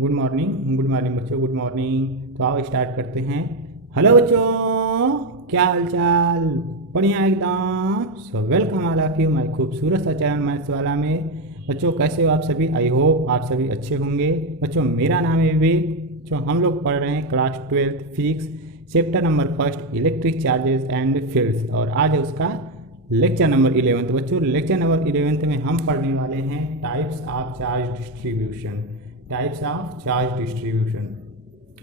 Good morning बच्चों, good morning. तो आओ स्टार्ट करते हैं। हेलो बच्चों, क्या हाल चाल? बढ़िया एकदम। So welcome all of you my खूबसूरत सा चैनल मैथ्स वाला में। बच्चों कैसे हो आप सभी? आई होप आप सभी अच्छे होंगे। बच्चों मेरा नाम है विवेक। जो हम लोग पढ़ रहे हैं class 12 physics chapter number 1 electric charges and fields, और आज है उसका लेक्चर नंबर 11। तो बच्चों लेक्चर नंबर 11 में हम पढ़ने वाले हैं types of charge distribution. Types of charge distribution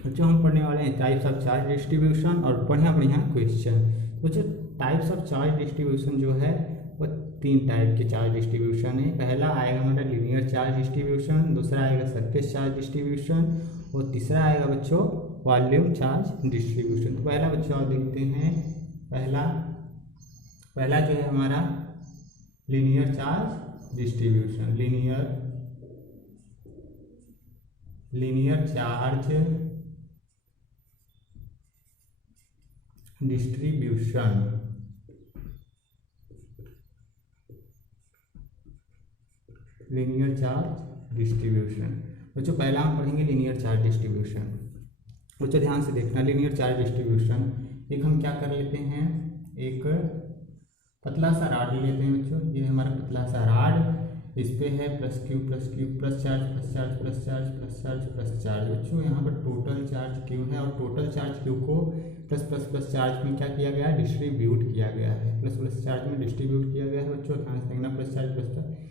बच्चों हम पढ़ने वाले हैं टाइप्स ऑफ चार्ज डिस्ट्रीब्यूशन और बढ़िया बढ़िया क्वेश्चन। बच्चों टाइप्स ऑफ चार्ज डिस्ट्रीब्यूशन जो है वो 3 टाइप के चार्ज डिस्ट्रीब्यूशन है। पहला आएगा हमारा लीनियर चार्ज डिस्ट्रीब्यूशन, दूसरा आएगा सरफेस चार्ज डिस्ट्रीब्यूशन और तीसरा आएगा बच्चों वॉल्यूम चार्ज डिस्ट्रीब्यूशन। तो पहला बच्चों आप देखते हैं, पहला जो है हमारा linear charge distribution. Linear charge distribution. Linear charge distribution बच्चों पहला हम पढ़ेंगे लीनियर चार्ज डिस्ट्रीब्यूशन। बच्चों ध्यान से देखना, लीनियर चार्ज डिस्ट्रीब्यूशन एक हम क्या कर लेते हैं, एक पतला सा राड ले लेते हैं बच्चों। ये हमारा पतला सा राड, इस पे है plus Q plus charge plus charge plus charge plus charge plus charge. बच्चों यहाँ पर टोटल चार्ज क्यू है और टोटल चार्ज क्यू को प्लस प्लस प्लस चार्ज में क्या किया गया है, डिस्ट्रीब्यूट किया गया है। प्लस प्लस चार्ज में डिस्ट्रीब्यूट किया गया है बच्चों, ध्यान से देखना। प्लस चार्ज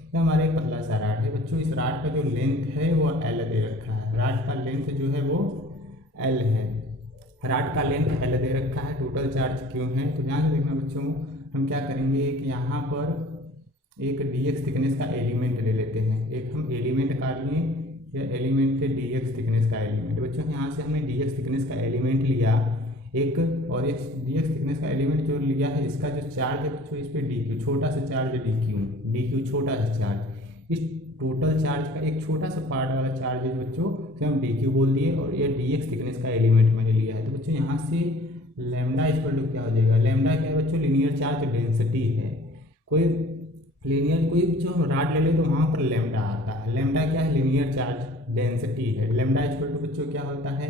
ये हमारा एक पतला सा राड है बच्चों। इस राड का जो लेंथ है वो एल दे रखा है। राड का लेंथ जो है वो एल है। राड का लेंथ एल दे रखा है, टोटल चार्ज क्यू है। तो ध्यान से देखना बच्चों, हम क्या करेंगे कि यहाँ पर एक dx थिकनेस का एलिमेंट ले लेते हैं। एक हम एलिमेंट का लिए, यह एलिमेंट है dx थिकनेस का एलिमेंट। बच्चों यहाँ से हमने dx थिकनेस का एलिमेंट लिया एक, और एक dx थिकनेस का एलिमेंट जो लिया है इसका जो चार्ज है बच्चों, इस पर dq छोटा सा चार्ज है, dq छोटा सा चार्ज। इस टोटल चार्ज का एक छोटा सा पार्ट वाला चार्ज है बच्चों, उसे हम dq बोल दिए, और ये dx थिकनेस का एलिमेंट मैंने लिया है। तो बच्चों यहाँ से लैम्डा इक्वल टू क्या हो जाएगा, लैम्डा क्या है बच्चों, लीनियर चार्ज डेंसिटी है। कोई जो हम राड ले ले तो वहाँ पर लैम्डा आता है। लैम्डा क्या है, लीनियर चार्ज डेंसिटी है। लैम्डा इक्वल टू बच्चों क्या होता है,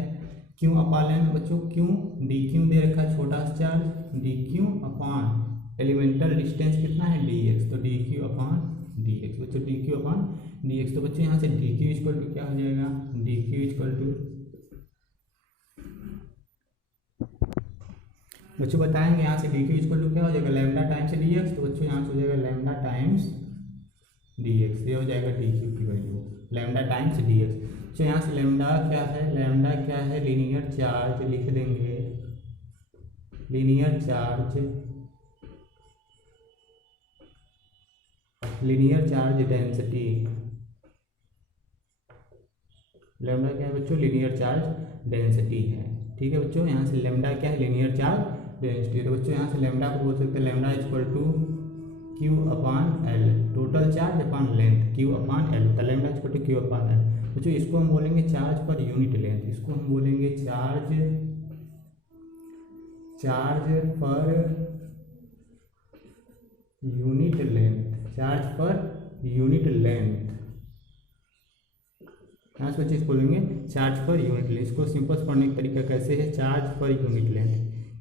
क्यू अपान एन। बच्चों क्यू डी क्यू दे रखा है छोटा सा चार्ज, डी क्यू अपान एलिमेंटल डिस्टेंस कितना है डी एक्स, तो डी क्यू अपान डी एक्स। बच्चों डी क्यू अपान डी एक्स। तो बच्चों यहाँ से डी क्यू इक्वल टू क्या हो जाएगा, डी क्यू इक्वल टू बच्चों बताएंगे यहाँ से डी क्यू इक्वल टू क्या हो जाएगा, लैम्डा टाइम्स डी एक्स। तो बच्चों यहाँ से हो जाएगा लैम्डा टाइम्स डी एक्स, ये हो जाएगा डी क्यू की value, lambda times D x. तो यहाँ से लैम्डा क्या है, लैम्डा क्या है, लीनियर चार्ज लिख देंगे, लीनियर चार्ज डेंसिटी। लैम्डा क्या है बच्चों, लीनियर चार्ज डेंसिटी है। ठीक है बच्चों, यहाँ से लैम्डा क्या है, लीनियर चार्ज डेंसिटी। तो बच्चों यहाँ से लैम्डा को बोल सकते हैं lambda equal to Q upon L, total charge upon length, Q upon L. तो lambda equal to Q upon L. बच्चों इसको हम बोलेंगे चार्ज पर यूनिट लेंथ, इसको हम बोलेंगे चार्ज पर यूनिट लेंथ, चार्ज पर यूनिट लेंथ। यहाँ से बच्चे बोलेंगे चार्ज पर यूनिट लेंथ। इसको सिंपल पढ़ने का तरीका कैसे है, चार्ज पर यूनिट लेंथ,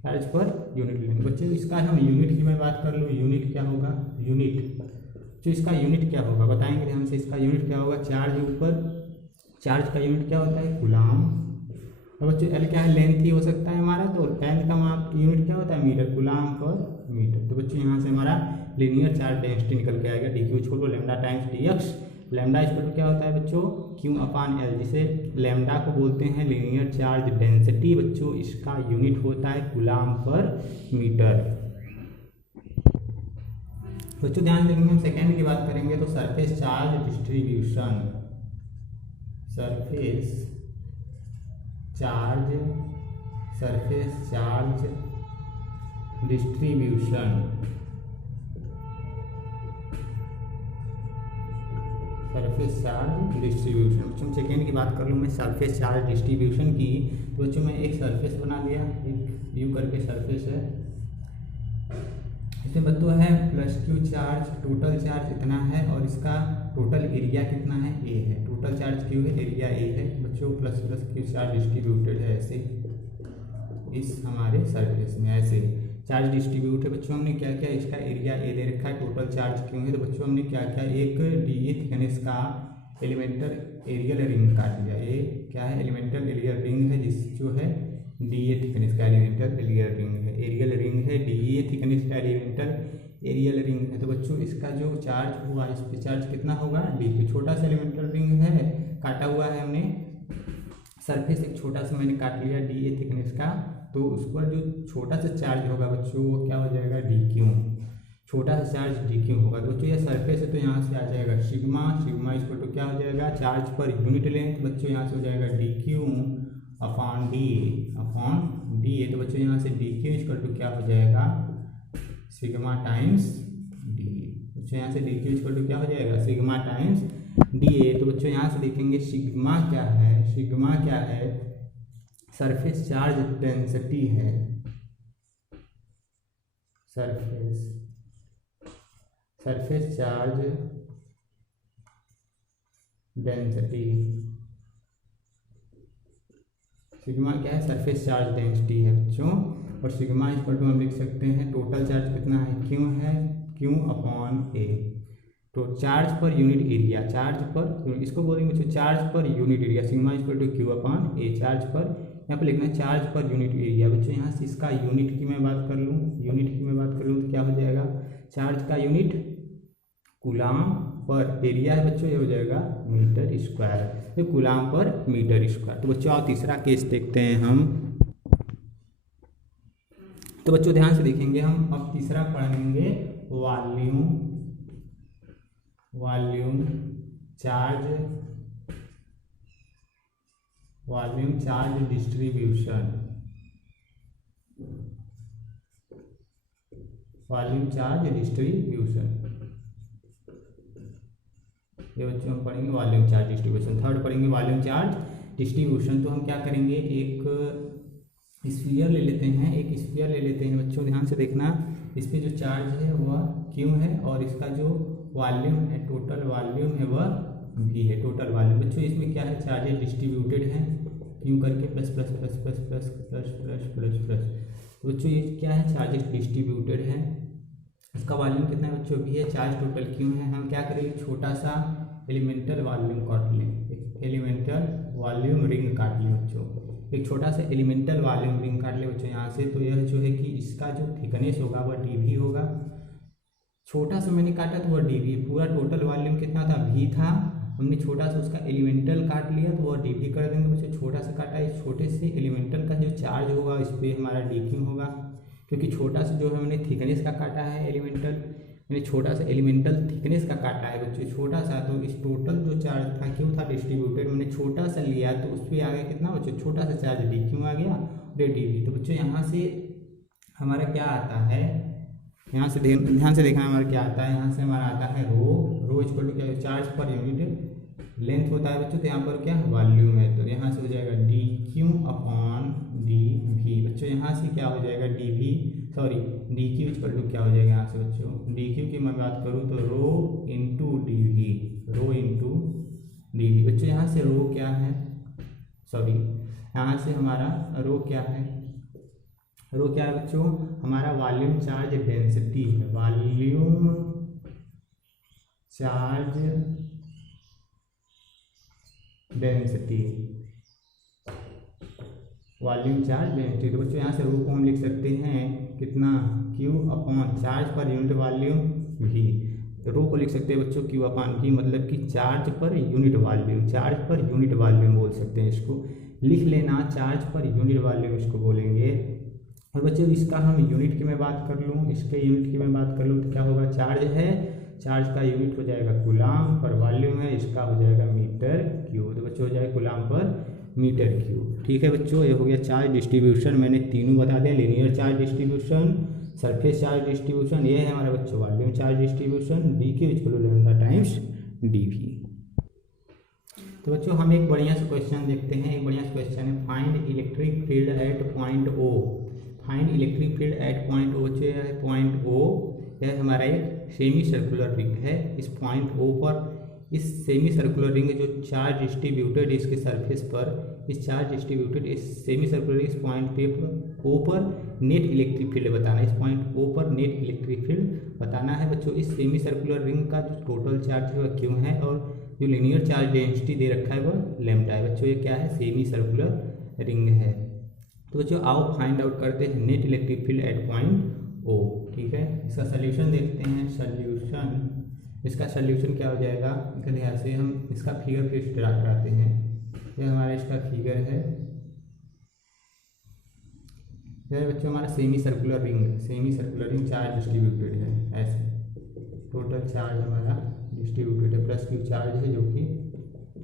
चार्ज पर यूनिट लेंथ। बच्चे इसका हम यूनिट की मैं बात कर लूँ, यूनिट क्या होगा, यूनिट जो इसका यूनिट क्या होगा बताएंगे ध्यान से। इसका यूनिट क्या होगा, चार्ज ऊपर, चार्ज का यूनिट क्या होता है, कूलाम। और बच्चों एल क्या है, लेंथ ही हो सकता है हमारा, तो लेंथ का यूनिट क्या होता है, मीटर, कूलाम पर मीटर। तो बच्चों यहाँ से हमारा लीनियर चार्ज डेंसिटी निकल के आएगा, D Q equal to lambda times D X. Lambda equal to क्या होता है बच्चों, क्यू अपान एल, जिसे लैम्डा को बोलते हैं लीनियर चार्ज डेंसिटी। बच्चों इसका यूनिट होता है कूलाम पर मीटर। बच्चों ध्यान देंगे, हम सेकेंड की बात करेंगे तो surface charge distribution. Surface charge distribution, surface charge distribution. बच्चों सेकेंड की बात कर लूँ मैं सरफेस चार्ज डिस्ट्रीब्यूशन की, तो बच्चों मैं एक सरफेस बना लिया, एक यू करके सरफेस है। इसमें बच्चों है plus Q charge, total charge इतना है और इसका टोटल एरिया कितना है, ए है। टोटल चार्ज क्यू है, एरिया ए है। बच्चों plus plus Q charge distributed है ऐसे इस हमारे सरफेस में ऐसे चार्ज डिस्ट्रीब्यूट है। बच्चों हमने क्या क्या इसका एरिया ए दे रखा है, टोटल चार्ज क्यों है, तो बच्चों हमने क्या क्या एक डी थिकनेस का एलिमेंटल एरियल रिंग काट लिया। ये क्या है, एलिमेंटल एरियल रिंग है, जिस जो है डी थिकनेस का एलिमेंटल एरियल रिंग है, एरियल रिंग है, डी थिकनेस का एलिमेंटल एरियल रिंग है। तो बच्चों इसका जो चार्ज हुआ इस पे चार्ज कितना होगा, डी। छोटा सा एलिमेंटल रिंग है, काटा हुआ है हमने सरफेस, एक छोटा सा मैंने काट लिया डी थिकनेस का, तो उस पर जो छोटा सा चार्ज होगा बच्चों वो क्या हो जाएगा, डी क्यू। छोटा सा चार्ज डी क्यू होगा। तो बच्चों ये सरफेस है तो यहाँ से आ जाएगा सिग्मा, सिग्मा इसको तो क्या हो जाएगा, चार्ज पर यूनिट लेंथ, बच्चों यहाँ से हो जाएगा d q upon D A. तो बच्चों यहाँ से डी क्यू इक्वल टू क्या हो जाएगा, सिग्मा टाइम्स डी। बच्चों यहाँ से डी क्यू इक्वल टू क्या हो जाएगा, सिग्मा टाइम्स डी ए। तो बच्चों यहाँ से देखेंगे सिग्मा क्या है, सिग्मा क्या है, सरफेस चार्ज डेंसिटी है, सरफेस चार्ज डेंसिटी। सिग्मा क्या है, सरफेस चार्ज डेंसिटी है बच्चों। और सिग्मा इक्वल टू हम लिख सकते हैं टोटल चार्ज कितना है, क्यू है, क्यू अपॉन ए। तो चार्ज पर यूनिट एरिया, चार्ज पर इसको बोलेंगे बच्चों चार्ज पर unit area, sigma equal to Q upon A. Charge पर यहाँ पर लिखना है चार्ज पर यूनिट एरिया। बच्चों यहाँ से इसका यूनिट की मैं बात कर लूँ, यूनिट की मैं बात कर लूँ तो क्या हो जाएगा, चार्ज का यूनिट कूलाम पर एरिया है बच्चों, ये हो जाएगा मीटर स्क्वायर, तो कूलाम पर मीटर स्क्वायर। तो बच्चों और तीसरा केस देखते हैं हम। तो बच्चों ध्यान से देखेंगे हम, अब तीसरा पढ़ेंगे volume charge distribution, volume charge distribution. ये बच्चों हम पढ़ेंगे वॉल्यूम चार्ज डिस्ट्रीब्यूशन। थर्ड पढ़ेंगे वॉल्यूम चार्ज डिस्ट्रीब्यूशन। तो हम क्या करेंगे, एक स्फीयर ले लेते हैं, एक स्फीयर ले लेते हैं बच्चों, ध्यान से देखना। इस पे जो चार्ज है वह क्यू है और इसका जो वॉल्यूम है, टोटल वॉल्यूम है वह भी है, टोटल वॉल्यूम। बच्चों इसमें क्या है, चार्जेस डिस्ट्रीब्यूटेड हैं क्यू करके plus plus plus plus plus plus plus plus plus. तो बच्चों ये क्या है, चार्जेस डिस्ट्रीब्यूटेड है। इसका वॉल्यूम कितना है बच्चों, भी है, चार्ज टोटल क्यू है। हम क्या करेंगे, छोटा सा एलिमेंटल वॉल्यूम काट लें, एलिमेंटल वॉल्यूम रिंग काट लें बच्चों, एक छोटा सा एलिमेंटल वॉल्यूम रिंग काट ले बच्चों यहाँ से। तो यह जो है कि इसका जो थिकनेस होगा वह डी भी होगा, छोटा सा मैंने काटा तो वह डी भी। पूरा टोटल वॉल्यूम कितना था, भी था, हमने छोटा सा उसका एलिमेंटल काट लिया तो वह डी भी कर देंगे बच्चों। छोटा सा काटा, इस छोटे से एलिमेंटल का जो चार्ज होगा इस पर हमारा डी क्यू होगा, क्योंकि छोटा सा जो है हमने थिकनेस का काटा है एलिमेंटल, मैंने छोटा सा एलिमेंटल थिकनेस का काटा है बच्चों, छोटा सा। तो इस टोटल जो चार्ज था क्यों था डिस्ट्रीब्यूटेड, मैंने छोटा सा लिया तो उस पर आ गया कितना बच्चों, छोटा सा चार्ज डी क्यों आ गया, डी भी। तो बच्चों यहाँ से हमारा क्या आता है, यहाँ से ध्यान से देखना हमारा क्या आता है, यहाँ से हमारा आता है रो इक्वल टू क्या, चार्ज पर यूनिट लेंथ होता है बच्चों। तो यहाँ पर क्या वॉल्यूम है, तो यहाँ से हो जाएगा डी क्यू अपॉन डी भी बच्चों। यहाँ से क्या हो जाएगा, डी भी, sorry d Q equal to क्या हो जाएगा यहाँ से बच्चों, डी क्यू की मैं बात करूँ तो रो इंटू डी भी, रो इंटू डी भी बच्चों। यहाँ से रो क्या है, सॉरी यहाँ से हमारा रो क्या है, रो क्या है बच्चों, हमारा वॉल्यूम चार्ज डेंसिटी है, volume charge density, volume charge density. तो बच्चों यहाँ से रो को हम लिख सकते हैं कितना, Q upon charge per unit volume भी। रो को लिख सकते हैं बच्चों क्यू अपॉन भी, मतलब कि charge per unit volume, charge per unit volume बोल सकते हैं इसको, लिख लेना, चार्ज पर यूनिट वॉल्यूम इसको बोलेंगे। और बच्चों इसका हम यूनिट की मैं बात कर लूँ, इसके यूनिट की मैं बात कर लूँ तो क्या होगा, चार्ज है, चार्ज का यूनिट हो जाएगा कूलाम, पर वॉल्यूम है इसका हो जाएगा मीटर क्यूब। तो बच्चों हो जाएगा कूलाम पर मीटर क्यूब। ठीक है बच्चों, ये हो गया चार्ज डिस्ट्रीब्यूशन, मैंने तीनों बता दिया, linear charge distribution, surface charge distribution, ये है हमारा बच्चों volume charge distribution, d Q equal to lambda times d v. तो बच्चों हम एक बढ़िया सा क्वेश्चन देखते हैं, एक बढ़िया सा क्वेश्चन है, find electric field at point O, find electric field at point O. बच्चों पॉइंट ओ यह हमारा एक सेमी सर्कुलर रिंग है, इस पॉइंट ओ पर इस सेमी सर्कुलर रिंग जो चार्ज डिस्ट्रीब्यूटेड इसके सरफेस पर, इस चार्ज डिस्ट्रीब्यूटेड इस सेमी सर्कुलर इस पॉइंट पे ओ पर नेट इलेक्ट्रिक फील्ड बताना है। इस पॉइंट ओ पर नेट इलेक्ट्रिक फील्ड बताना है बच्चों। इस सेमी सर्कुलर रिंग का जो टोटल चार्ज है वह क्यू है और जो लीनियर चार्ज डेंसिटी दे रखा है वह लैम्डा है। बच्चों ये क्या है, सेमी सर्कुलर रिंग है। तो बच्चों आओ फाइंड आउट करते हैं net electric field at point O. ठीक है, इसका सोल्यूशन देखते हैं। सोल्यूशन, इसका सोल्यूशन क्या हो जाएगा, ध्यान से हम इसका फिगर फिर ड्रा कराते हैं। यह हमारा इसका फिगर है, यह बच्चों हमारा semi circular ring, semi circular ring charge distributed है। ऐसे टोटल चार्ज हमारा डिस्ट्रीब्यूटेड है, प्लस क्यू चार्ज है जो कि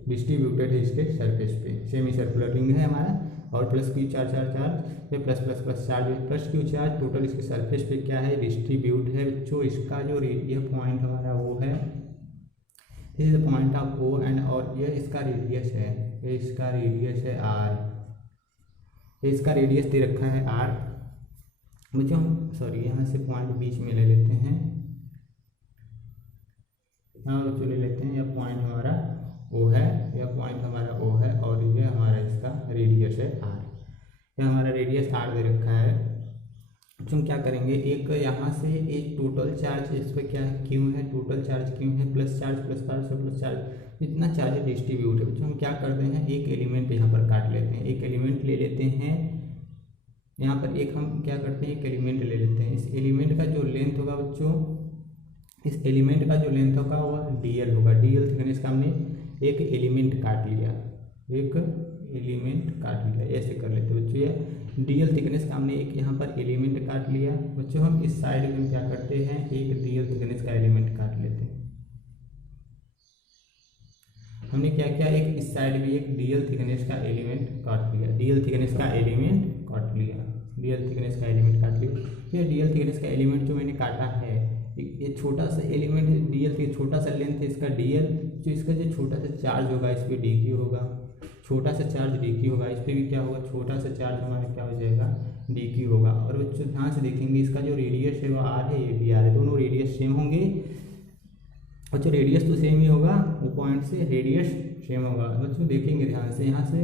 डिस्ट्रीब्यूटेड है इसके सरफेस पे। सेमी सर्कुलर रिंग है हमारा और plus Q charge charge charge, ये plus plus plus charge plus Q charge total इसके सरफेस पे क्या है, डिस्ट्रीब्यूट है। बच्चों इसका जो ये पॉइंट हमारा वो है, this is the point of O and, और ये इसका रेडियस है, ये इसका रेडियस है आर, ये इसका रेडियस दे रखा है आर। बच्चों हम सॉरी यहाँ से पॉइंट बीच में ले लेते हैं, यहाँ बच्चों ले लेते हैं, यह पॉइंट हमारा ओ है, यह पॉइंट हमारा ओ है और ये हमारा इसका रेडियस है आर। यह हमारा रेडियस आर दे रखा है। हम क्या करेंगे, एक यहाँ से एक टोटल चार्ज इस पर क्या है, क्यू है, टोटल चार्ज क्यू है, plus charge plus charge plus charge, इतना चार्ज डिस्ट्रीब्यूट है। बच्चों हम क्या करते हैं, एक एलिमेंट यहाँ पर काट लेते हैं, एक एलिमेंट ले लेते हैं यहाँ पर, एक हम क्या करते हैं, एक एलिमेंट ले लेते हैं। इस एलिमेंट का जो लेंथ होगा बच्चों, इस एलिमेंट का जो लेंथ होगा वह डीएल होगा। डीएल थिकनेस का हमने एक एलिमेंट काट लिया, एक एलिमेंट काट लिया, ऐसे कर लेते बच्चों। ये डीएल थिकनेस का हमने एक यहाँ पर एलिमेंट काट लिया। बच्चों हम इस साइड में क्या करते हैं, एक डीएल थिकनेस का एलिमेंट काट लेते हैं। हमने क्या किया, एक इस साइड में एक डीएल थिकनेस का एलिमेंट काट लिया, डीएल थिकनेस का एलिमेंट काट लिया, डीएल थिकनेस का एलिमेंट काट लिया। ये डीएल थिकनेस का एलिमेंट जो मैंने काटा है, ये छोटा सा एलिमेंट है डीएल के, छोटा सा लेंथ है इसका डीएल, जो इसका जो छोटा सा चार्ज होगा इस पर डी क्यू होगा, छोटा सा चार्ज डी क्यू होगा, इस पर भी क्या होगा, छोटा सा चार्ज हमारा क्या हो जाएगा, डी क्यू होगा। और बच्चों ध्यान से देखेंगे इसका जो रेडियस है वो आर है, ये भी आर है, दोनों रेडियस सेम होंगे। बच्चों रेडियस तो सेम ही होगा, वो पॉइंट से रेडियस सेम होगा। बच्चों देखेंगे ध्यान से, यहाँ से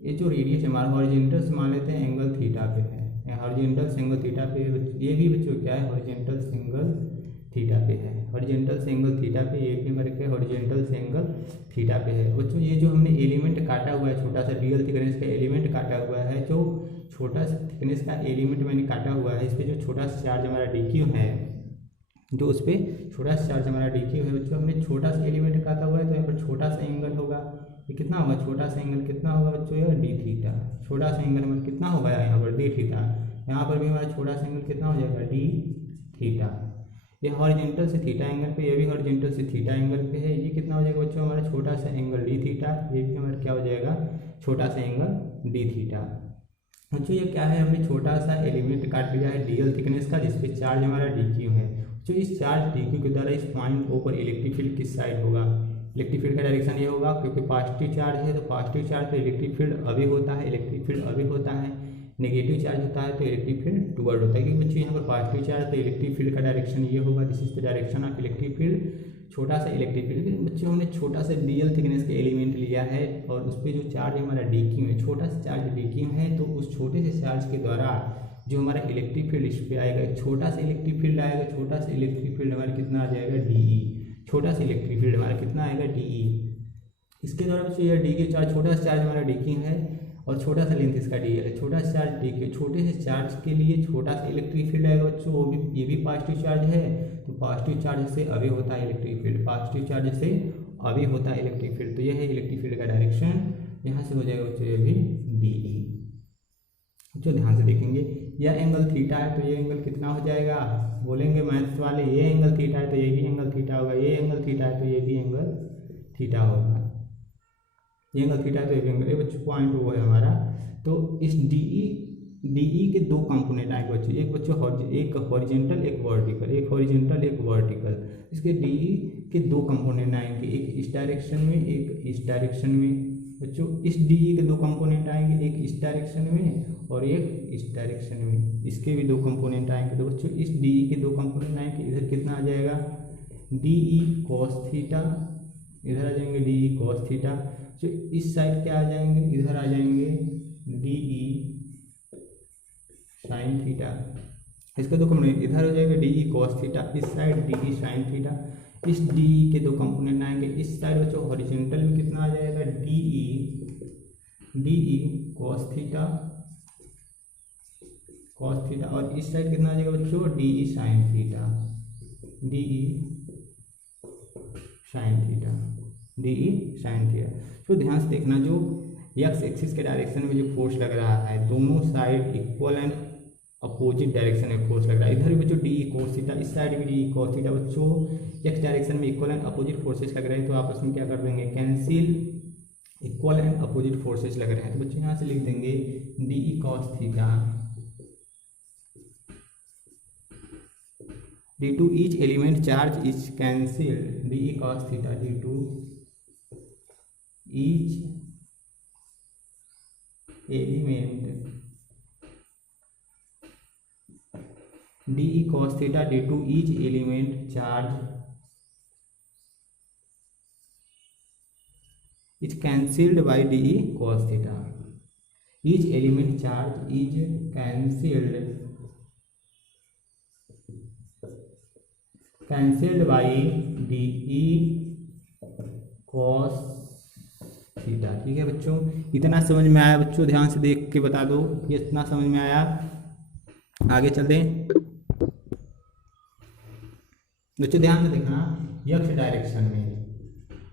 ये जो रेडियस हमारा हॉरिजॉन्टल से मान लेते हैं एंगल थीटा पे है, हॉरिजॉन्टल एंगल थीटा पे, ये भी बच्चों क्या है, हॉरिजॉन्टल एंगल थीटा पे है, हॉरिजॉन्टल एंगल थीटा पे, ये भी हमारे क्या हॉरिजॉन्टल एंगल थीटा पे है। बच्चों ये जो हमने एलिमेंट काटा हुआ है, छोटा सा डीएल थिकनेस का एलिमेंट काटा हुआ है, जो छोटा सा थिकनेस का एलिमेंट मैंने काटा हुआ है, इस पर जो छोटा सा चार्ज हमारा डी क्यू है, जो उस पर छोटा सा चार्ज हमारा डी क्यू है, बच्चों हमने छोटा सा एलिमेंट काटा हुआ है, तो यहाँ पर छोटा सा एंगल होगा, ये कितना होगा, छोटा सा एंगल कितना होगा बच्चों, यह डी थीटा, छोटा सा एंगल हमारा कितना होगा यहाँ पर डी थीटा, यहाँ पर भी हमारा छोटा सा एंगल कितना हो जाएगा, डी थीटा। ये हॉरिजॉन्टल से थीटा एंगल पे, ये भी हॉरिजॉन्टल से थीटा एंगल पे है, ये कितना हो जाएगा बच्चों, हमारा छोटा सा एंगल डी थीटा, ये भी हमारा क्या हो जाएगा, छोटा सा एंगल डी थीटा। बच्चों ये क्या है, हमने छोटा सा एलिमेंट काट लिया है डीएल थिकनेस का, जिसपे चार्ज हमारा डी क्यू है। जो इस चार्ज डी क्यू के द्वारा इस पॉइंट ओ पर इलेक्ट्रिक फील्ड किस साइड होगा, इलेक्ट्रिक फील्ड का डायरेक्शन ये होगा, क्योंकि पॉजिटिव चार्ज है तो पॉजिटिव चार्ज तो इलेक्ट्रिक फील्ड अभी होता है, इलेक्ट्रिक फील्ड अभी होता है, नेगेटिव चार्ज होता है तो इलेक्ट्रिक फील्ड टुवर्ड होता है। क्योंकि बच्चों यहाँ पर पॉजिटिव चार्ज तो इलेक्ट्रिक फील्ड का डायरेक्शन ये होगा, this is the direction of electric field, छोटा सा इलेक्ट्रिक फील्ड। बच्चों हमने छोटा सा डीएल थिकनेस के एलिमेंट लिया है और उस पर जो चार्ज हमारा डी क्यू है, छोटा सा चार्ज डी क्यू है, तो उस छोटे से चार्ज के द्वारा जो हमारा इलेक्ट्रिक फील्ड इस पर आएगा, छोटा सा इलेक्ट्रिक फील्ड आएगा, छोटा सा इलेक्ट्रिक फील्ड हमारा कितना आ जाएगा, डीई, छोटा सा इलेक्ट्रिक फील्ड हमारा कितना आएगा, डीई। इसके द्वारा बच्चों यह डी क्यू चार्ज, छोटा सा चार्ज हमारा डी क्यू है और छोटा सा लेंथ इसका डीएल है, छोटा सा चार्ज डी क्यू, छोटे से चार्ज के लिए छोटा सा इलेक्ट्रिक फील्ड आएगा बच्चों, वो भी ये भी पॉजिटिव चार्ज है, तो पॉजिटिव चार्ज से अभी होता है इलेक्ट्रिक फील्ड, पॉजिटिव चार्ज से अभी होता है इलेक्ट्रिक फील्ड, तो यह है इलेक्ट्रिक फील्ड का डायरेक्शन, यहाँ से हो जाएगा बच्चों ये भी डीई। जो ध्यान से देखेंगे, यह एंगल थीटा है तो ये एंगल कितना हो जाएगा, बोलेंगे मैथ्स वाले, ये एंगल थीटा है तो ये भी एंगल थीटा होगा, ये एंगल थीटा है तो ये भी एंगल थीटा होगा, ये एंगल थीटा है तो ये भी एंगल, ये बच्चों पॉइंट वो है हमारा। तो इस डीई के दो कंपोनेंट आएंगे बच्चों, एक बच्चों एक हॉरिजॉन्टल एक वर्टिकल, एक हॉरिजॉन्टल एक वर्टिकल, इसके डीई के दो कंपोनेंट आएंगे, एक इस डायरेक्शन में एक इस डायरेक्शन में। बच्चों इस डीई के दो कंपोनेंट आएंगे, एक इस डायरेक्शन में और एक इस डायरेक्शन में, इसके भी दो कंपोनेंट आएंगे। तो बच्चों इस डीई के दो कंपोनेंट आएंगे, इधर कितना आ जाएगा, डीई कॉस थीटा इधर आ जाएंगे डी ई कॉस थीटा। तो इस साइड क्या आ जाएंगे, इधर आ जाएंगे डी ई साइन थीटा। इसके दो कंपोनेंट इधर हो जाएगा डी ई कॉस थीटा, इस side D E sine theta. इस डी ई के दो कंपोनेंट आएंगे, इस साइड बच्चों हॉरिजॉन्टल में कितना आ जाएगा डी ई कॉस थीटा और इस साइड कितना आ जाएगा बच्चों डी ई sine theta, D E sine theta. तो ध्यान से देखना, जो एक्स एक्सिस के डायरेक्शन में जो फोर्स लग रहा है, दोनों side equal and opposite direction में फोर्स लग रहा है। इधर भी बच्चों डी ई कॉस थीटा, इस साइड भी डी ई कॉस थीटा। बच्चों एक्स डायरेक्शन में इक्वल एंड अपोजिट फोर्सेस लग रहे हैं, तो आपस में क्या कर देंगे, cancel. Equal and opposite forces लग रहे हैं, तो बच्चों यहाँ से लिख देंगे d e cos theta due to each element charge is cancelled, D e cos theta due to each element d e cos theta due to each element charge is cancelled by d e cos theta. Each element charge is cancelled by d e cos theta. ठीक है बच्चों, इतना समझ में आया बच्चों, ध्यान से देख के बता दो ये इतना समझ में आया। आगे चलते हैं बच्चों, ध्यान से देखना, एक्स डायरेक्शन में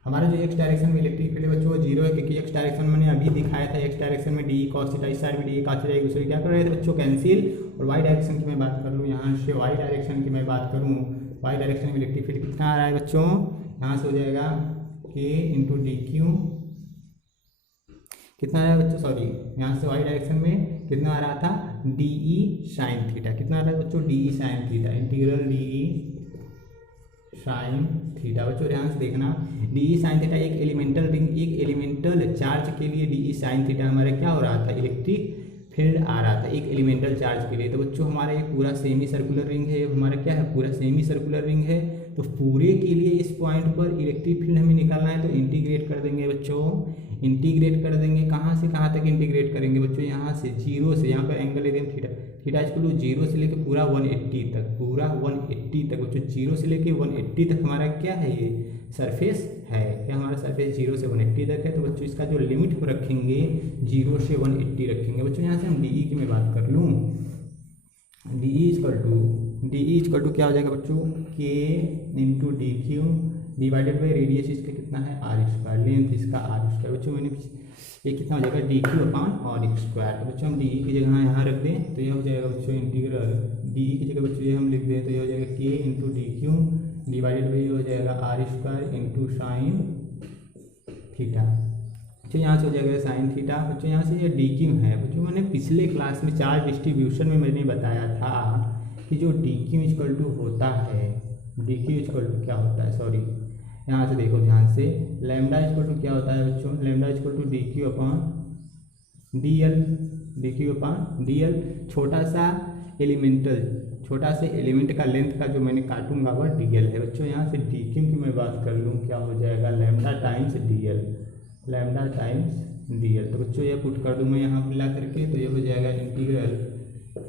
हमारा जो एक्स डायरेक्शन में इलेक्ट्रिक फील्ड बच्चों वो जीरो है, क्योंकि एक्स डायरेक्शन मैंने अभी दिखाया था, एक्स डायरेक्शन में डी कॉस थीटा, इस साइड में डी कॉस थीटा, एक दूसरे क्या कर रहे थे बच्चों, कैंसिल। और वाई डायरेक्शन की मैं बात कर लूँ, यहाँ से वाई डायरेक्शन की मैं बात करूँ, वाई डायरेक्शन में इलेक्ट्रिक फील्ड कितना आ रहा है बच्चों, यहाँ से हो जाएगा के इंटू डी क्यू, कितना आ रहा है बच्चों, सॉरी यहाँ से वाई डायरेक्शन में कितना आ रहा था, डी ई साइन थीटा। कितना आ रहा है बच्चों, डी ई sine theta, integral D E sign theta. बच्चों ध्यान से देखना, डी ई साइन थीटा एक एलिमेंटल रिंग, एक एलिमेंटल चार्ज के लिए डी ई साइन थीटा हमारा क्या हो रहा था, इलेक्ट्रिक फील्ड आ रहा था एक एलिमेंटल चार्ज के लिए। तो बच्चों हमारा ये पूरा सेमी सर्कुलर रिंग है, ये हमारा क्या है, पूरा सेमी सर्कुलर रिंग है। तो पूरे के लिए इस पॉइंट पर इलेक्ट्रिक फील्ड हमें निकालना है, तो इंटीग्रेट कर देंगे बच्चों, इंटीग्रेट कर देंगे कहाँ से कहाँ तक इंटीग्रेट करेंगे बच्चों, यहाँ से जीरो से, यहाँ पर एंगल ले देंगे theta, theta equal to zero से लेकर पूरा 180 तक, पूरा 180 तक बच्चों, जीरो से लेकर 180 तक हमारा क्या है, ये सरफेस है, क्या हमारा सरफेस जीरो से 180 तक है। तो बच्चों इसका जो लिमिट रखेंगे जीरो से 180 रखेंगे। बच्चों यहाँ से हम डी ई की मैं बात कर लूँ, डी ई इक्वल टू क्या हो जाएगा बच्चों, k into d q divided by radius इसका कितना है, आर स्क्वायर, लेंथ इसका आर स्क्वायर। बच्चों मैंने ये कितना हो जाएगा, d q upon r square. तो बच्चों हम डी ई की जगह यहाँ रख दें तो ये हो जाएगा बच्चों इंटीग्रल, डी ई की जगह बच्चों ये हम लिख दें तो ये हो जाएगा k into d q divided by हो जाएगा r square into sine theta. बच्चों यहाँ से हो जाएगा साइन थीटा। बच्चों यहाँ से ये डी क्यू है। बच्चों मैंने पिछले क्लास में चार्ज डिस्ट्रीब्यूशन में मैंने बताया था कि जो डी क्यू इक्वल टू होता है, डी क्यू इक्वल टू क्या होता है, सॉरी यहाँ से देखो ध्यान से, लैम्डा इक्वल टू क्या होता है बच्चों, lambda equal to d q upon d l, d q upon d l. छोटा सा एलिमेंट का लेंथ का जो मैंने काटूंगा वह डी एल है। बच्चों यहाँ से डी क्यू की मैं बात कर लूँ, क्या हो जाएगा, lambda times d L, lambda times d L. तो बच्चों ये पुट कर दूँ मैं यहाँ पर ला करके, तो ये हो जाएगा इंटीग्रल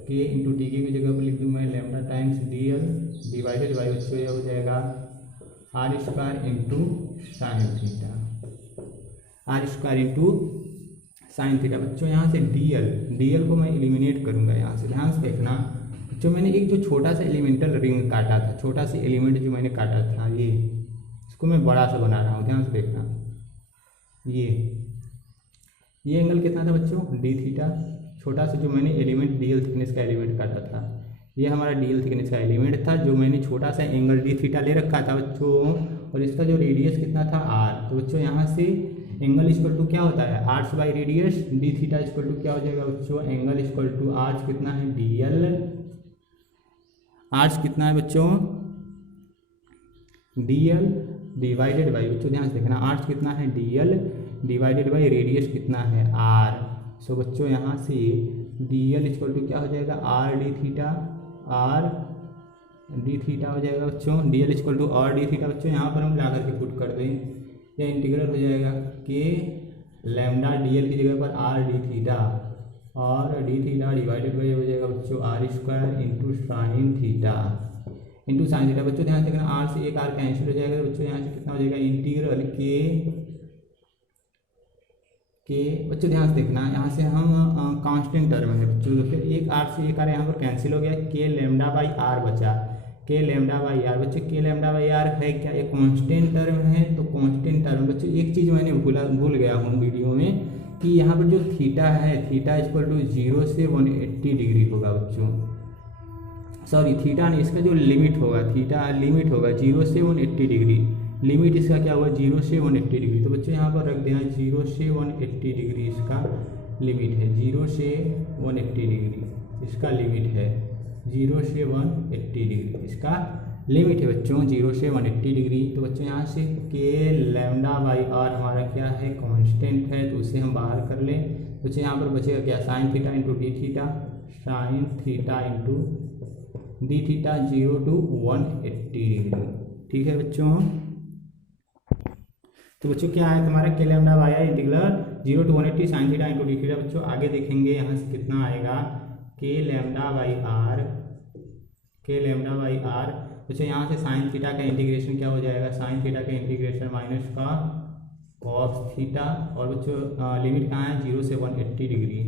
के इंटू डी क्यू की जगह पर लिख दूँ मैं lambda times d l divided by बच्चों ये हो जाएगा r square into sine theta, r square into sine theta. बच्चों यहाँ से डी एल को मैं एलिमिनेट करूँगा यहाँ से। ध्यान से देखना बच्चों, मैंने एक जो छोटा सा एलिमेंटल रिंग काटा था, छोटा सा एलिमेंट जो मैंने काटा था ये, इसको मैं बड़ा सा बना रहा हूँ। ध्यान से देखना, ये एंगल कितना था बच्चों, डी थीटा। छोटा सा जो मैंने एलिमेंट डी एल थिकनेस का एलिमेंट काटा था, ये हमारा डी एल थिकनेस का एलिमेंट था, जो मैंने छोटा सा एंगल डी थीटा ले रखा था बच्चों, और इसका जो रेडियस कितना था आर। तो बच्चों यहाँ से एंगल इक्वल टू क्या होता है, arc by radius, d theta equal to क्या हो जाएगा बच्चों, एंगल इक्वल टू आर्स कितना है, डी एल, आर्स कितना है बच्चों, डी एल डिवाइडेड बाई, बच्चों ध्यान से देखना, आर्स कितना है, D l divided by radius कितना है, आर। सो बच्चों यहाँ से डी एल इक्वल टू क्या हो जाएगा, r d theta, r d theta हो जाएगा बच्चों, d l equal to r d theta. बच्चों यहाँ पर हम ला करके पुट कर दें, यह इंटीग्रल हो जाएगा के लैम्डा डीएल की जगह पर आर डी थीटा, और डी थीटा डिवाइडेड बाई हो जाएगा बच्चों r square into sine theta into sine theta. बच्चों ध्यान से देखना, आर से एक आर कैंसिल हो जाएगा, तो बच्चों यहाँ से कितना हो जाएगा इंटीग्रल के बच्चों ध्यान से देखना, यहाँ से हम कांस्टेंट टर्म है बच्चों, तो फिर एक आर से एक आर यहाँ पर कैंसिल हो गया, के लैम्डा बाई आर बचा, के लैम्डा बाई आर। बच्चों के लैम्डा बाई आर है क्या, एक कांस्टेंट टर्म है, तो कांस्टेंट टर्म बच्चों एक चीज़ मैंने भूल गया हूँ वीडियो में कि यहाँ पर जो थीटा है, थीटा इक्वल टू 0 से 180 डिग्री होगा बच्चों, सॉरी थीटा नहीं, इसका जो लिमिट होगा, थीटा लिमिट होगा 0 से 180 डिग्री, लिमिट इसका क्या होगा 0 से 180 डिग्री। तो बच्चों यहाँ पर रख देना 0 से 180 डिग्री इसका लिमिट है, 0 से 180 डिग्री इसका लिमिट है, 0 से 180 डिग्री इसका लिमिट है बच्चों, 0 से 180 डिग्री। तो बच्चों यहाँ से के लैम्डा बाई आर हमारा क्या है कांस्टेंट है, तो उसे हम बाहर कर लें। बच्चों यहाँ पर बचेगा क्या, sine theta into d theta, sine theta into d theta 0 to 180 degree, ठीक है बच्चों। तो बच्चों क्या है तुम्हारा k lambda by r integral 0 to 180 sine theta into d theta. बच्चों आगे देखेंगे यहाँ से कितना आएगा, k lambda by r, k lambda by r. बच्चों यहाँ से साइन थीटा का इंटीग्रेशन क्या हो जाएगा, साइन थीटा का इंटीग्रेशन माइनस का कॉस थीटा, और बच्चों लिमिट कहाँ है 0 से 180 डिग्री।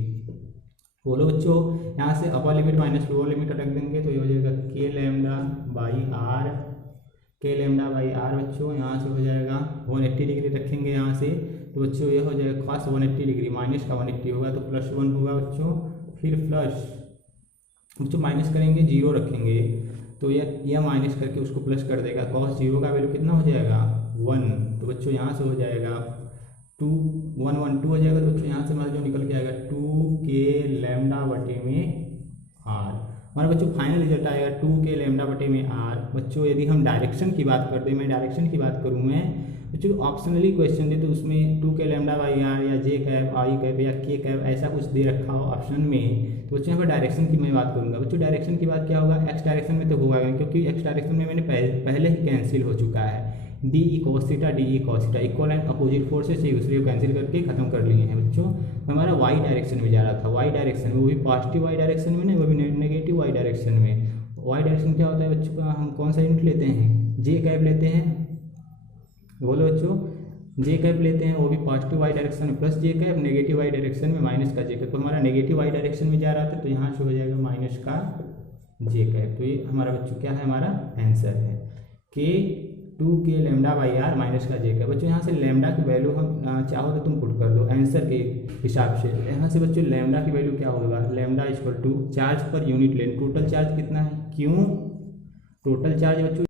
बोलो बच्चों, यहाँ से upper limit minus lower limit रख देंगे, तो ये हो जाएगा के lambda by r, k lambda by r. बच्चों यहाँ से हो जाएगा 180 डिग्री रखेंगे यहाँ से, तो बच्चों ये हो जाएगा कॉस 180 डिग्री, माइनस का 180 होगा तो +1 होगा बच्चों, फिर प्लस बच्चों माइनस करेंगे 0 रखेंगे, तो यह माइनस करके उसको प्लस कर देगा, कॉस 0 का वैल्यू कितना हो जाएगा 1। तो बच्चों यहाँ से हो जाएगा 2 1 1 2 हो जाएगा। तो बच्चों यहाँ से हमारा जो निकल के आएगा 2 के लैम्डा बटे में आर, हमारा बच्चों फाइनल रिजल्ट आएगा 2 के लैम्डा बटे में आर। बच्चों यदि हम डायरेक्शन की बात करते हैं, मैं डायरेक्शन की बात करूँ मैं बच्चों ऑप्शनली क्वेश्चन दे तो उसमें 2 के लैम्डा बाई आर या जे कैप आई कैप या के कैप ऐसा कुछ दे रखा हो ऑप्शन में, तो बच्चों यहाँ पर डायरेक्शन की मैं बात करूँगा। बच्चों डायरेक्शन की बात क्या होगा, एक्स डायरेक्शन में तो होगा, क्योंकि एक्स डायरेक्शन में मैंने पहले ही कैंसिल हो चुका है, D e cos theta equal and opposite forces एक दूसरे को कैंसिल करके खत्म कर लिए हैं बच्चों। हमारा वाई डायरेक्शन में जा रहा था, वाई डायरेक्शन में, वो भी पॉजिटिव वाई डायरेक्शन में नहीं, वो भी नेगेटिव वाई डायरेक्शन में। वाई डायरेक्शन क्या होता है बच्चों का, हम कौन सा यूनिट लेते हैं, जे कैप लेते हैं, बोलो बच्चों जे कैप लेते हैं, वो भी पॉजिटिव वाई डायरेक्शन में प्लस जे कैप, नेगेटिव वाई डायरेक्शन में माइनस का जे कैप। तो हमारा नेगेटिव वाई डायरेक्शन में जा रहा था, तो यहाँ से हो जाएगा माइनस का जे कैप। तो ये हमारा बच्चों क्या है, हमारा आंसर है के 2 के लैम्डा बाई आर माइनस का जे कैप। बच्चों यहाँ से लैम्डा की वैल्यू हम चाहो तो तुम पुट कर दो आंसर के हिसाब से। यहाँ से बच्चों लैम्डा की वैल्यू क्या होगा, लैम्डा इक्वल टू चार्ज पर यूनिट लेंथ, टोटल चार्ज कितना है, क्यों टोटल चार्ज बच्चों